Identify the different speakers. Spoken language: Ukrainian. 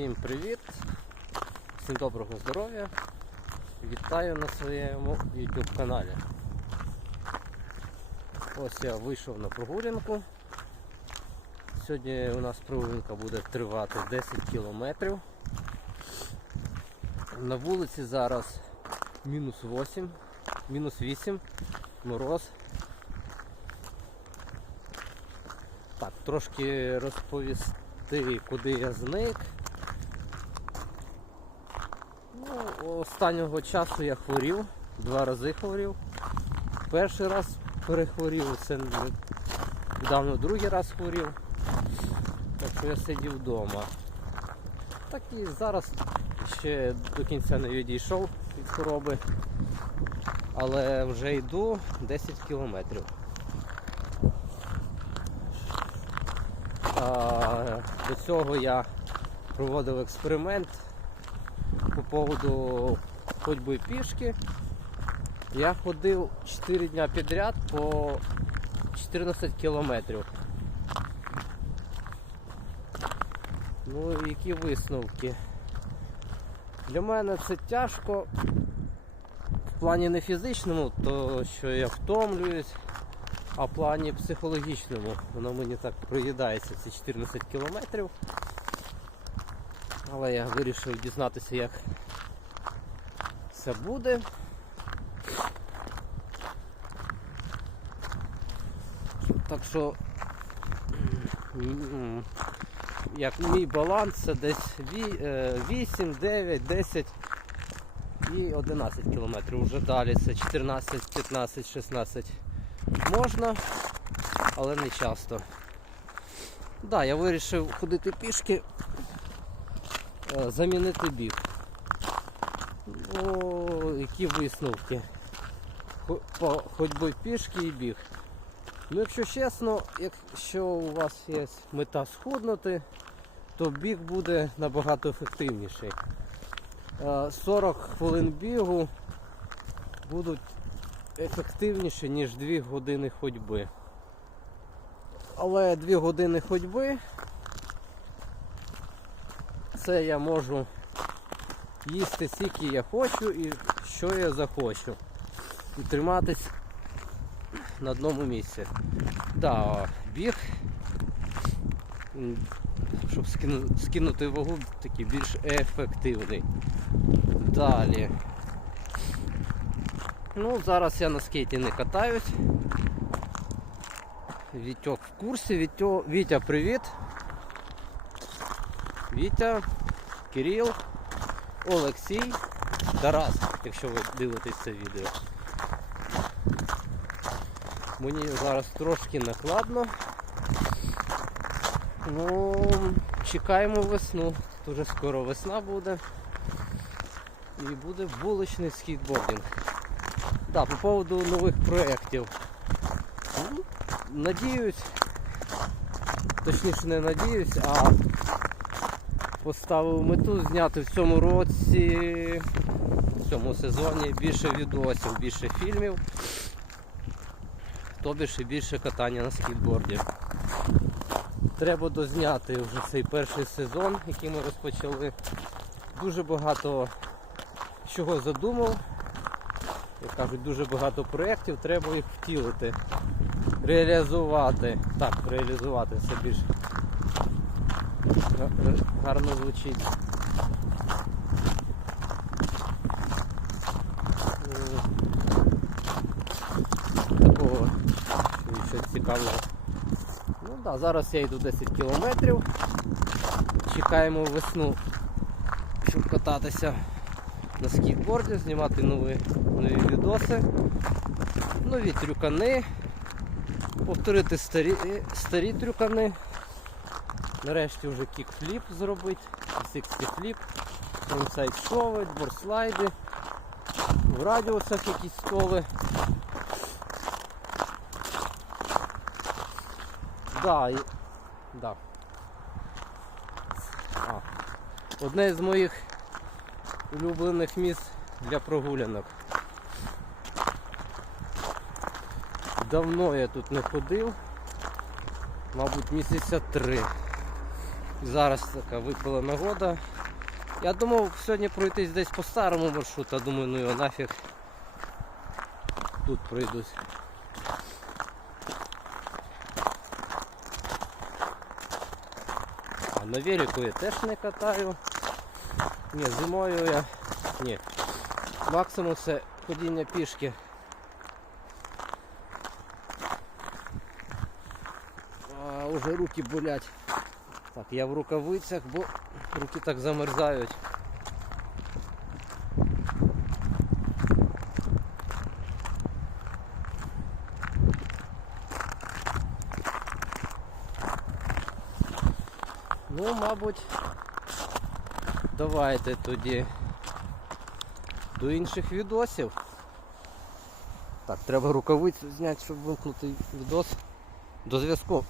Speaker 1: Всім привіт! Всім доброго здоров'я! Вітаю на своєму YouTube каналі. Ось я вийшов на прогулянку. Сьогодні у нас прогулянка буде тривати 10 кілометрів. На вулиці зараз мінус 8, мінус 8, мороз. Так, трошки розповісти, куди я зник. Останнього часу я хворів, два рази хворів. Перший раз перехворів, це недавно другий раз хворів. Так що я сидів вдома. Так і зараз ще до кінця не відійшов від хвороби, але вже йду 10 кілометрів. А, До цього я проводив експеримент по поводу ходьби пішки. Я ходив 4 дня підряд по 14 кілометрів. Ну які висновки? Для мене це тяжко в плані не фізичному, то що я втомлююсь, а в плані психологічному воно мені так проїдається ці 14 кілометрів. Але я вирішив дізнатися, як це буде. Так що як мій баланс це десь е, 8, 9, 10 і 11 кілометрів. Вже далі це 14, 15, 16 можна, але не часто. Так, да, я вирішив ходити пішки, замінити біг. Ну, які висновки? По ходьби пішки і біг. Ну, якщо чесно, якщо у вас є мета схуднути, то біг буде набагато ефективніший. Е, 40 хвилин бігу будуть ефективніші, ніж 2 години ходьби. Але 2 години ходьби це я можу їсти стільки я хочу і що я захочу. І триматись на одному місці. Да, біг, щоб скинути вагу, такий більш ефективний. Далі. Ну, зараз я на скейті не катаюсь. Вітьок в курсі. Вітьо... Вітя, привіт. Вітя, Кирил, Олексій, Тарас, якщо ви дивитесь це відео. Мені зараз трошки накладно. Ну, чекаємо весну. Тут вже скоро весна буде. І буде вуличний скейтбординг. Так, по поводу нових проєктів. Ну, Надіюсь, точніше не надіюсь, а поставив мету зняти в цьому році, в цьому сезоні більше відосів, більше фільмів, то більше більше катання на скейтборді. Треба дозняти вже цей перший сезон, який ми розпочали. Дуже багато чого задумав. Як кажуть, дуже багато проєктів, треба їх втілити, реалізувати. Так, реалізувати це більш га- га- гарно звучить. Е, Такого щось цікавого. Ну да, зараз я йду 10 кілометрів. Чекаємо весну, щоб кататися на скейтборді, знімати нові, нові відоси, нові трюкани, повторити старі, старі трюкани. Нарешті вже кікфліп зробити, 60 фліп, фронтсайд шови, борслайди, в радіусах якісь столи. Да, і... да. А. Одне з моїх улюблених місць для прогулянок. Давно я тут не ходив, мабуть, місяця три. Зараз така випала нагода. Я думав сьогодні пройтись десь по старому маршруту, думаю, ну його нафіг. Тут пройдусь. А на велику я теж не катаю. Ні, зимою я. Ні. Максимум це ходіння пішки. А уже руки болять. Так, я в рукавицях, бо руки так замерзають. Ну, мабуть, давайте тоді до інших відосів. Так, треба рукавицю зняти, щоб вимкнути відос. До зв'язку.